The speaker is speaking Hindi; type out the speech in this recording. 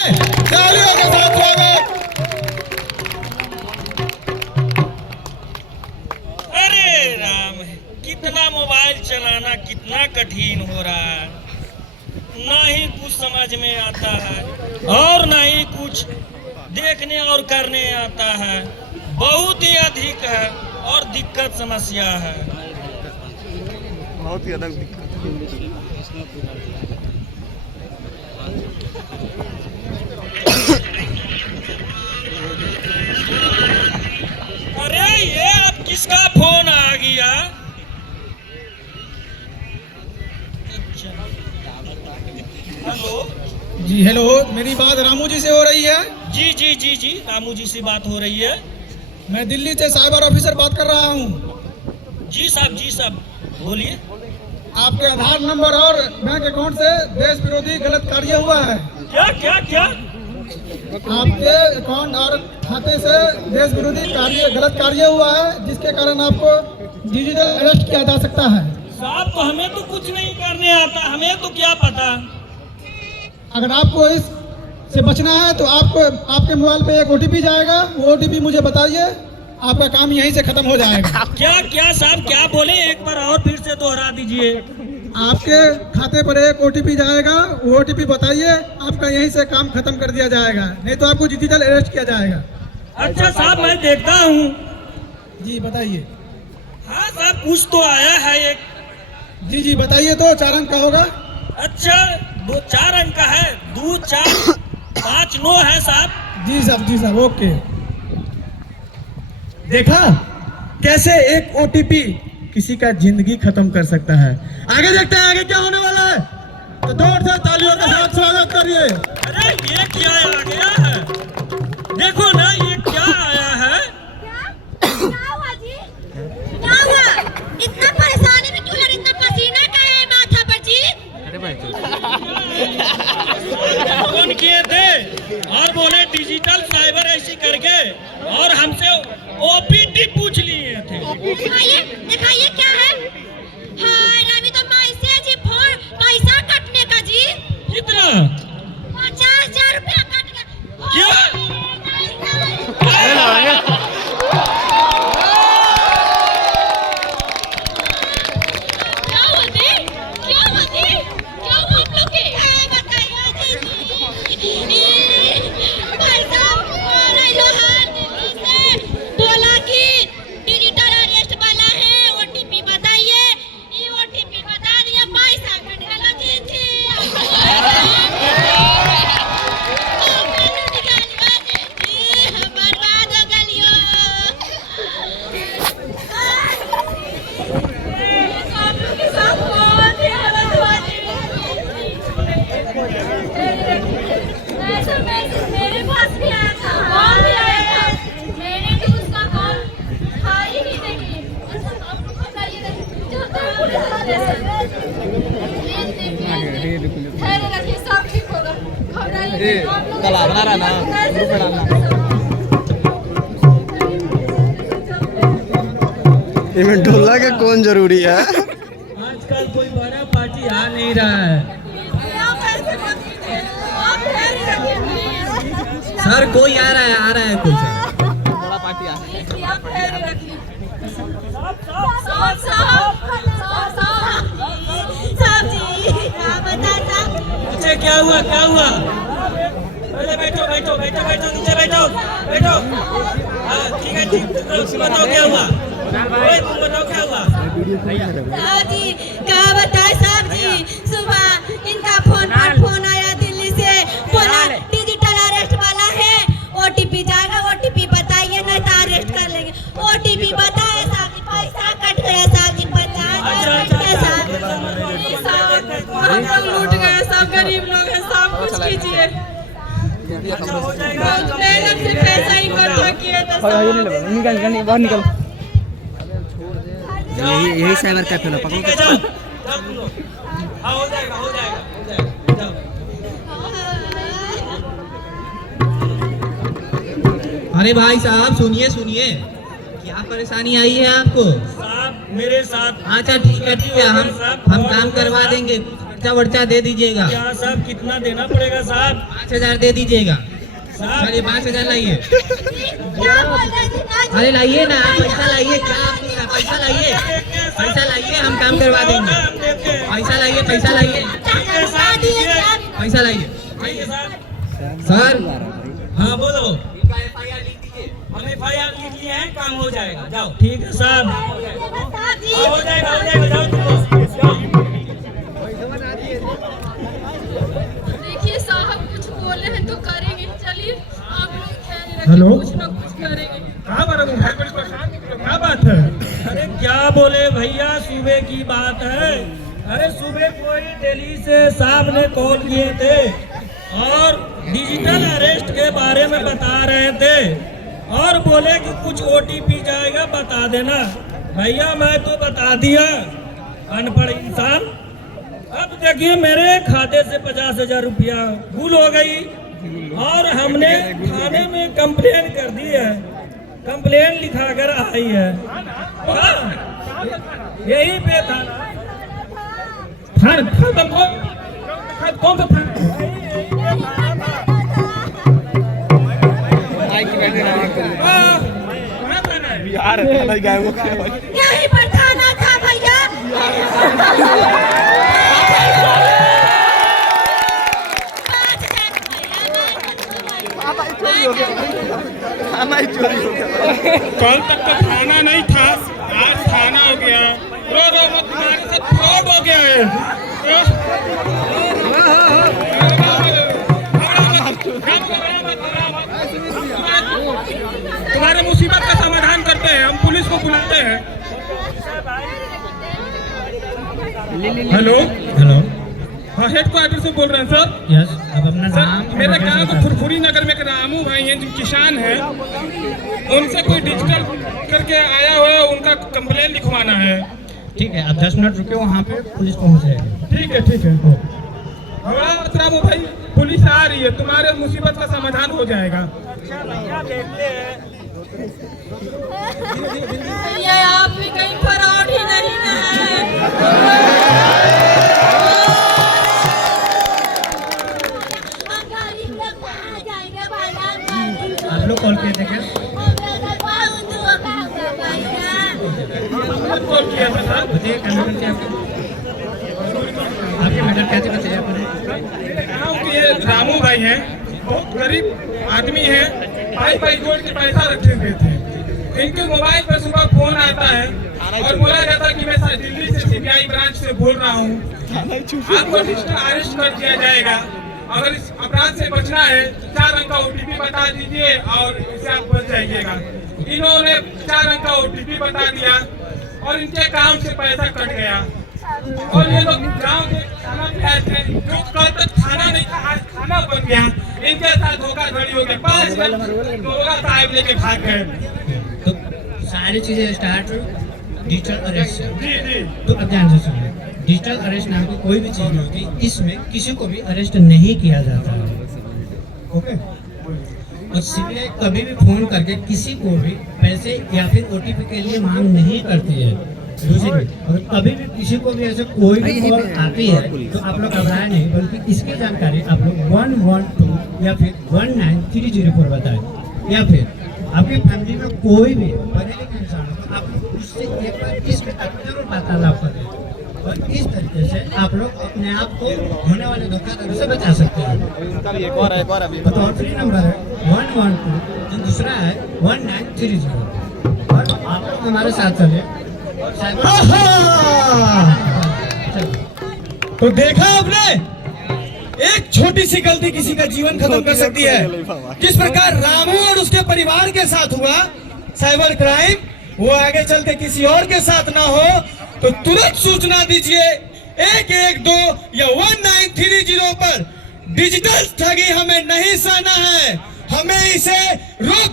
तालियों के साथ स्वागत। अरे राम, कितना मोबाइल चलाना कितना कठिन हो रहा है। ना ही कुछ समझ में आता है और ना ही कुछ देखने और करने आता है। बहुत ही अधिक है और दिक्कत समस्या है। बहुत ही अलग दिक्कत। अरे ये अब किसका फोन आ गया? हेलो जी हेलो, मेरी बात रामू जी से हो रही है? जी जी जी जी, रामू जी से बात हो रही है। मैं दिल्ली से साइबर ऑफिसर बात कर रहा हूँ। जी साहब बोलिए। आपके आधार नंबर और बैंक अकाउंट से देश विरोधी गलत कार्य हुआ है। क्या क्या क्या? आपके अकाउंट और खाते से देश विरोधी गलत कार्य हुआ है, जिसके कारण आपको डिजिटल अरेस्ट किया जा सकता है। साहब तो हमें तो कुछ नहीं करने आता, हमें तो क्या पता। अगर आपको इस से बचना है तो आपको आपके मोबाइल पे एक OTP जाएगा, वो OTP मुझे बताइए, आपका काम यहीं से खत्म हो जाएगा। क्या क्या साहब क्या बोले? एक बार और फिर से दोहरा दीजिए। आपके खाते पर एक OTP जाएगा, वो OTP बताइए, आपका यहीं से काम खत्म कर दिया जाएगा, नहीं तो आपको डिजिटल अरेस्ट किया जाएगा। अच्छा साहब मैं देखता हूँ। जी बताइए। हाँ साहब कुछ तो आया है एक। जी जी बताइए, तो 4 अंक का होगा। अच्छा 4 अंक का है। 2 4 5 9 है साहब। जी साहब ओके। देखा कैसे एक OTP किसी का जिंदगी खत्म कर सकता है। आगे देखते हैं आगे क्या होने वाला है, तो जोर से तालियों के साथ स्वागत करिए। अरे ये क्या आ गया है? देखो ना ये क्या आया है। क्या हुआ जी? क्या हुआ? इतना परेशानी में क्यों लग रही? इतना पसीना का है माथा पर जी? फोन किए थे और बोले डिजिटल साइबर ऐसी करके, और हमसे OPT पूछ लिए थे। दिखाइए क्या है? हाय रामी, तो मैसेज ही फोन पैसा कटने का जी। कितना? 50,000 रुपया कट गया। क्या? क्या हुआ जी? क्या हुआ जी? क्या हुआ आप लोग के? बताइए जी। भाई साहब अरे लोहार दिल्ली से बोला कि डिजिटल अरेस्ट वाला है, OTP बताइए। ये OTP बता दिया, पैसा कट गया जी। बर्बाद हो गलियो। आप लोग के साथ बहुत ही हालत हुआ जी। ऐसा मैसेज मेरे पास भी आया था। कॉल भी आया था, मैंने भी उसका कॉल उठाई ही नहीं। आप लोग बताइए जो तो पुलिस वाले खैर रखिए, सब ठीक होगा, घबराइए। आप लोग कल आना रहा ना, ग्रुप में डालना। इसमें ढोला का कौन जरूरी है? आजकल कोई बड़ा पार्टी आ नहीं रहा है। आप ऐसे मत कीजिए, आप खैर रखिए। सर कोई आ रहा है कोई सर। बड़ा पार्टी आ रहा है। आप खैर रखिए। साहब जी क्या बता साहब? अच्छा क्या हुआ क्या हुआ? अरे बैठो बैठो बैठो बैठो नीचे बैठो बैठो। हाँ ठीक है ठीक, बताओ क्या हुआ? तुम बताओ क्या हुआ? साहब जी क्या बताए साहब जी, सुबह इनका फोन पर फोन आया दिल्ली से, बोला डिजिटल अरेस्ट वाला है, OTP जाएगा, OTP बताइए नहीं तो अरेस्ट कर लेंगे। OTP बताए साहब जी, पैसा कट गया साहब जी, 50,000 कट गया साहब। हम लोग लूट गए, सब गरीब लोग हैं, सब कुछ कीजिए। मेहनत से पैसा इकट्ठा किए थे सब। निकल बाहर निकल। यही साइबर कैफे ना ठीक है जाओ जाओ तुम लोग। हाँ हो जाएगा हो जाएगा जाओ। अरे भाई साहब सुनिए क्या परेशानी आई है आपको? साहब मेरे साथ अच्छा ठीक है हम काम करवा देंगे, पर्चा वर्चा दे दीजिएगा। क्या साहब कितना देना पड़ेगा साहब? 5000 दे दीजिएगा। साहब चलिए 5000 लाइए। क्या बोल रहे थे आज? अरे लाइए ना, पैसा लाइए। क्या आपको पैसा लाइए, पैसा लाइए, हम काम करवा देंगे। हम देते हैं। पैसा लाइए, पैसा लाइए, बता दिए साहब। पैसा लाइए। आइए साहब। सर हाँ बोलो। FIR लिख दीजिए। हम FIR लिख लिए हैं, काम हो जाएगा। जाओ। ठीक है साहब। साहब जी। हाँ, हो जाएगा हो जाएगा। जाओ तुम लोग। जाओ। देखिए साहब कुछ बोले हैं तो करेंगे। चलिए आप लोग ख्याल रखिए, हेलो? कुछ ना कुछ करेंगे। कहाँ पर तुम घर पर परेशान हो? क्या बात है? अरे क्या बोले भैया, सुबह की बात है। अरे सुबह कोई दिल्ली से साहब ने कॉल किए थे और डिजिटल अरेस्ट के बारे में बता रहे थे और बोले कि कुछ OTP जाएगा, बता देना। भैया मैं तो बता दिया, अनपढ़ इंसान। अब देखिए मेरे खाते से 50,000 रुपया गुल हो गई और हमने थाने में कंप्लेन कर दी है। कंप्लेन लिखा कर आई है। हाँ, यही पे था। कौन सा थाना? यहीं पर थाना था भैया। कल तक तो थाना नहीं था, आज थाना हो गया। रो रो मत, तुम्हारे साथ फ्रॉड हो गया है। तुम्हारे मुसीबत का समाधान करते हैं, हम पुलिस को बुलाते हैं। Hello hello. हाँ, हेडक्वार्टर से बोल रहे हैं सर। यस, अब अपना सर नाम। मेरे गांव को फुरफुरी नगर में एक रामू भाई हैं जो किसान हैं, उनसे कोई डिजिटल करके आया हुआ है, उनका कंप्लेन लिखवाना है। ठीक है, अब 10 मिनट रुके, वहाँ पे पुलिस पहुँच जाएगी। ठीक है ठीक है। हाँ रामू भाई, पुलिस आ रही है, तुम्हारे मुसीबत का समाधान हो जाएगा। ये आप भी कहीं फ्रॉड ही नहीं ना आप लोग कॉल किए थे क्या? कॉल किया था सर। बताइए क्या मैटर क्या आपके मैटर क्या थे, बताइए आपने। गाँव के ये रामू भाई हैं, बहुत गरीब आदमी हैं, पाई जोड़ के पैसा रखे हुए थे। इनके मोबाइल पर सुबह फोन आता है और बोला जाता है कि मैं दिल्ली से CBI ब्रांच से बोल रहा हूँ, आपको डिजिटल अरेस्ट कर दिया जाएगा। अगर इस अपराध से बचना है 4 अंक का OTP बता दीजिए और इससे आप बच जाइएगा। इन्होंने 4 अंक का OTP बता दिया और इनके अकाउंट से पैसा कट गया और ये लोग गांव के थाना पे आए थे, जो कल तक थाना नहीं था आज थाना बन गया। इनके साथ धोखाधड़ी हो गया, 5 दरोगा साहब लेके भाग गए। तो सारी चीजें स्टार्ट डिजिटल अरेस्ट से। जी जी तो अब ध्यान से सुनिए, डिजिटल अरेस्ट नाम की कोई भी चीज नहीं होती, इसमें किसी को भी अरेस्ट नहीं किया जाता है। ओके, और CBI कभी भी फोन करके किसी को भी पैसे या फिर OTP के लिए मांग नहीं करती है। दूसरी बात, अगर कभी भी किसी को भी ऐसे कोई भी कॉल आती है तो आप लोग घबराए नहीं, बल्कि इसकी जानकारी आप लोग 112 या फिर 19304 बताएं। या फिर आपकी फैमिली में कोई भी पढ़े लिखे इंसान हो तो आप लोग उससे एक बार इस पर जरूर वार्तालाप करें और इस तरीके से आप लोग अपने आप को होने वाले धोखाधड़ी से बचा सकते हैं। तो टोल फ्री नंबर है 112, जो दूसरा है 1930। और आप लोग हमारे साथ चले। तो देखा आपने, एक छोटी सी गलती किसी का जीवन खत्म कर सकती है। किस प्रकार रामू और उसके परिवार के साथ हुआ साइबर क्राइम, वो आगे चल के किसी और के साथ ना हो तो तुरंत सूचना दीजिए 112 या 1930 पर। डिजिटल ठगी हमें नहीं सहना है, हमें इसे रोक